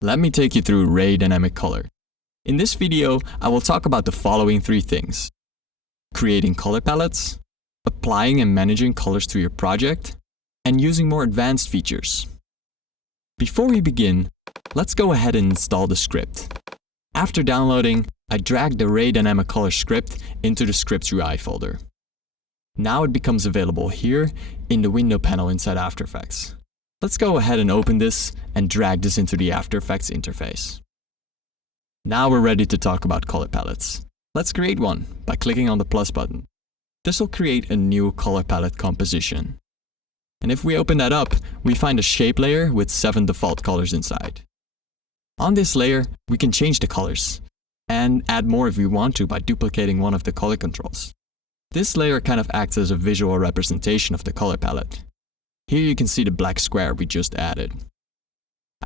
Let me take you through Ray Dynamic Color. In this video, I will talk about the following three things: creating color palettes, applying and managing colors to your project, and using more advanced features. Before we begin, let's go ahead and install the script. After downloading, I dragged the Ray Dynamic Color script into the Scripts UI folder. Now it becomes available here in the window panel inside After Effects. Let's go ahead and open this and drag this into the After Effects interface. Now we're ready to talk about color palettes. Let's create one by clicking on the plus button. This will create a new color palette composition. And if we open that up, we find a shape layer with 7 default colors inside. On this layer, we can change the colors and add more if we want to by duplicating one of the color controls. This layer kind of acts as a visual representation of the color palette. Here you can see the black square we just added.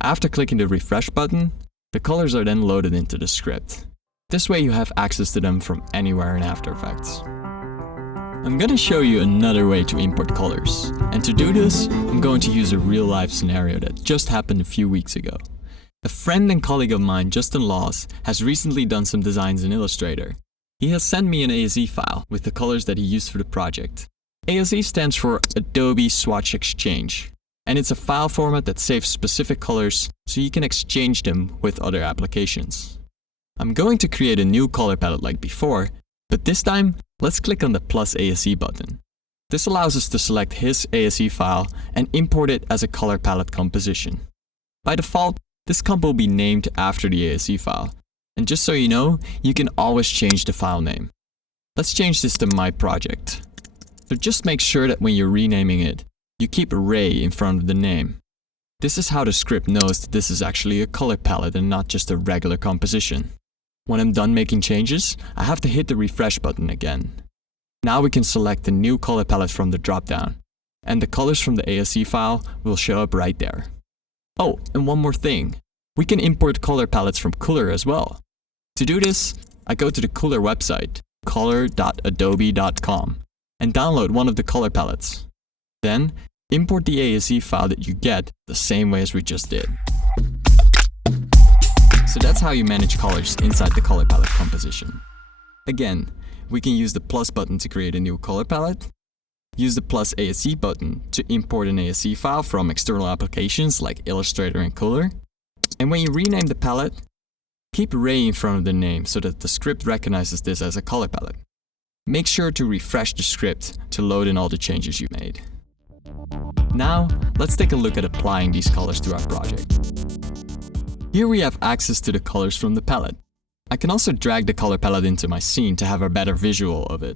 After clicking the refresh button, the colors are then loaded into the script. This way you have access to them from anywhere in After Effects. I'm going to show you another way to import colors. And to do this, I'm going to use a real-life scenario that just happened a few weeks ago. A friend and colleague of mine, Justin Laws, has recently done some designs in Illustrator. He has sent me an ASE file with the colors that he used for the project. ASE stands for Adobe Swatch Exchange, and it's a file format that saves specific colors so you can exchange them with other applications. I'm going to create a new color palette like before, but this time, let's click on the plus ASE button. This allows us to select his ASE file and import it as a color palette composition. By default, this comp will be named after the ASE file, and just so you know, you can always change the file name. Let's change this to My Project. So just make sure that when you're renaming it, you keep Ray in front of the name. This is how the script knows that this is actually a color palette and not just a regular composition. When I'm done making changes, I have to hit the refresh button again. Now we can select the new color palette from the dropdown, and the colors from the ASE file will show up right there. Oh, and one more thing. We can import color palettes from Cooler as well. To do this, I go to the Cooler website, color.adobe.com, and download one of the color palettes. Then, import the ASE file that you get the same way as we just did. So that's how you manage colors inside the color palette composition. Again, we can use the plus button to create a new color palette, use the plus ASE button to import an ASE file from external applications like Illustrator and Cooler, and when you rename the palette, keep Ray in front of the name so that the script recognizes this as a color palette. Make sure to refresh the script to load in all the changes you made. Now, let's take a look at applying these colors to our project. Here we have access to the colors from the palette. I can also drag the color palette into my scene to have a better visual of it.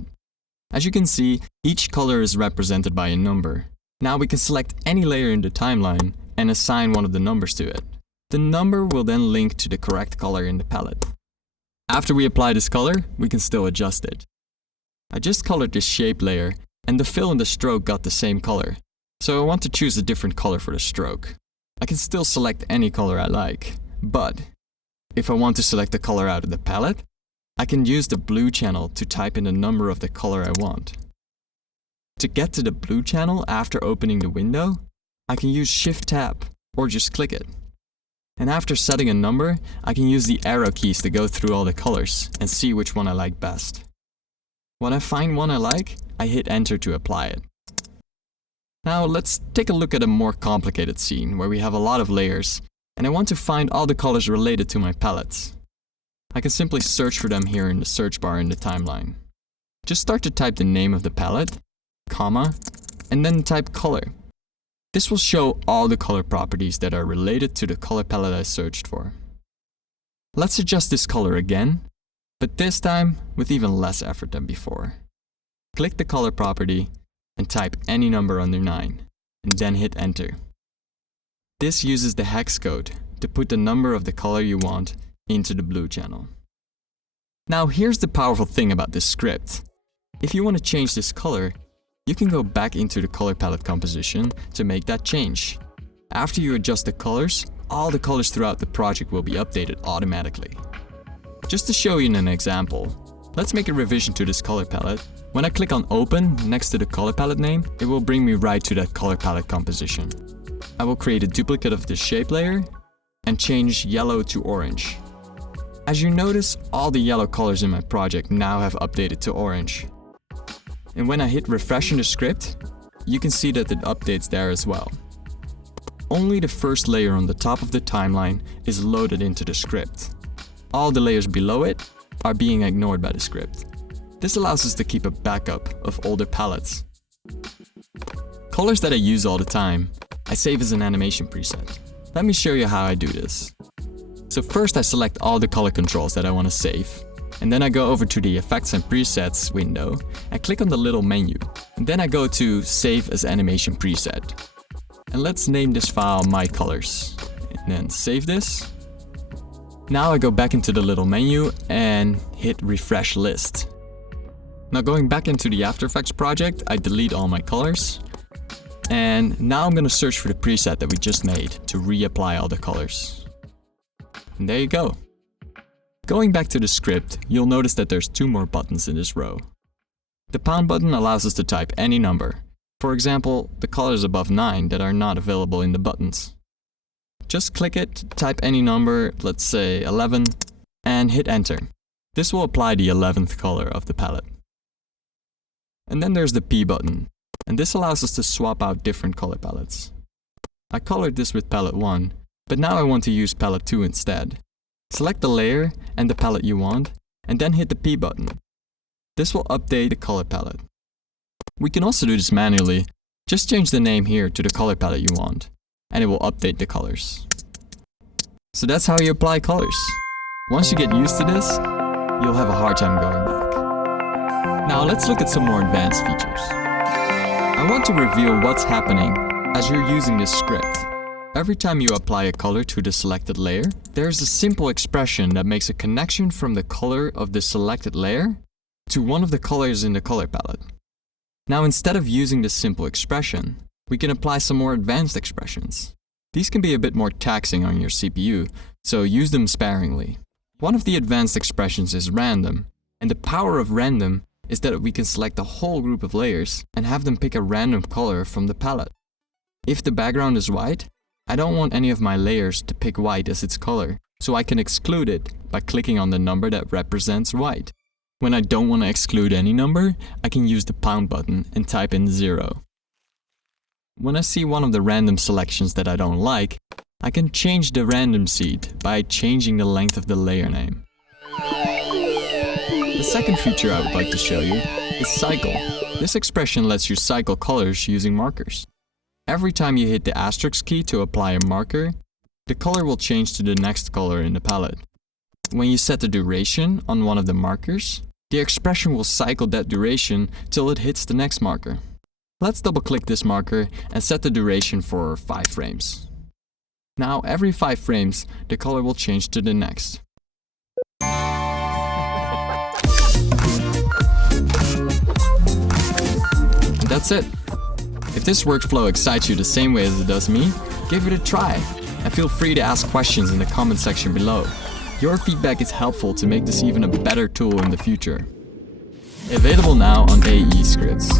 As you can see, each color is represented by a number. Now we can select any layer in the timeline and assign one of the numbers to it. The number will then link to the correct color in the palette. After we apply this color, we can still adjust it. I just colored this shape layer, and the fill and the stroke got the same color, so I want to choose a different color for the stroke. I can still select any color I like, but if I want to select the color out of the palette, I can use the blue channel to type in the number of the color I want. To get to the blue channel after opening the window, I can use Shift-Tab or just click it. And after setting a number, I can use the arrow keys to go through all the colors and see which one I like best. When I find one I like, I hit enter to apply it. Now let's take a look at a more complicated scene where we have a lot of layers and I want to find all the colors related to my palettes. I can simply search for them here in the search bar in the timeline. Just start to type the name of the palette, comma, and then type color. This will show all the color properties that are related to the color palette I searched for. Let's adjust this color again, but this time with even less effort than before. Click the color property and type any number under 9, and then hit enter. This uses the hex code to put the number of the color you want into the blue channel. Now here's the powerful thing about this script. If you want to change this color, you can go back into the color palette composition to make that change. After you adjust the colors, all the colors throughout the project will be updated automatically. Just to show you an example, let's make a revision to this color palette. When I click on Open next to the color palette name, it will bring me right to that color palette composition. I will create a duplicate of this shape layer and change yellow to orange. As you notice, all the yellow colors in my project now have updated to orange. And when I hit refresh in the script, you can see that it updates there as well. Only the first layer on the top of the timeline is loaded into the script. All the layers below it are being ignored by the script. This allows us to keep a backup of older palettes. Colors that I use all the time, I save as an animation preset. Let me show you how I do this. So first I select all the color controls that I want to save. And then I go over to the Effects and Presets window and click on the little menu. And then I go to Save as Animation Preset. And let's name this file My Colors. And then save this. Now I go back into the little menu and hit Refresh List. Now going back into the After Effects project, I delete all my colors. And now I'm going to search for the preset that we just made to reapply all the colors. And there you go. Going back to the script, you'll notice that there's 2 more buttons in this row. The pound button allows us to type any number. For example, the colors above 9 that are not available in the buttons. Just click it, type any number, let's say 11, and hit enter. This will apply the 11th color of the palette. And then there's the P button, and this allows us to swap out different color palettes. I colored this with palette 1, but now I want to use palette 2 instead. Select the layer and the palette you want, and then hit the P button. This will update the color palette. We can also do this manually. Just change the name here to the color palette you want, and it will update the colors. So that's how you apply colors. Once you get used to this, you'll have a hard time going back. Now let's look at some more advanced features. I want to reveal what's happening as you're using this script. Every time you apply a color to the selected layer, there's a simple expression that makes a connection from the color of the selected layer to one of the colors in the color palette. Now instead of using this simple expression, we can apply some more advanced expressions. These can be a bit more taxing on your CPU, so use them sparingly. One of the advanced expressions is random, and the power of random is that we can select a whole group of layers and have them pick a random color from the palette. If the background is white, I don't want any of my layers to pick white as its color, so I can exclude it by clicking on the number that represents white. When I don't want to exclude any number, I can use the pound button and type in 0. When I see one of the random selections that I don't like, I can change the random seed by changing the length of the layer name. The second feature I would like to show you is cycle. This expression lets you cycle colors using markers. Every time you hit the asterisk key to apply a marker, the color will change to the next color in the palette. When you set the duration on one of the markers, the expression will cycle that duration till it hits the next marker. Let's double-click this marker and set the duration for 5 frames. Now, every 5 frames, the color will change to the next. And that's it. If this workflow excites you the same way as it does me, give it a try, and feel free to ask questions in the comment section below. Your feedback is helpful to make this even a better tool in the future. Available now on aescripts.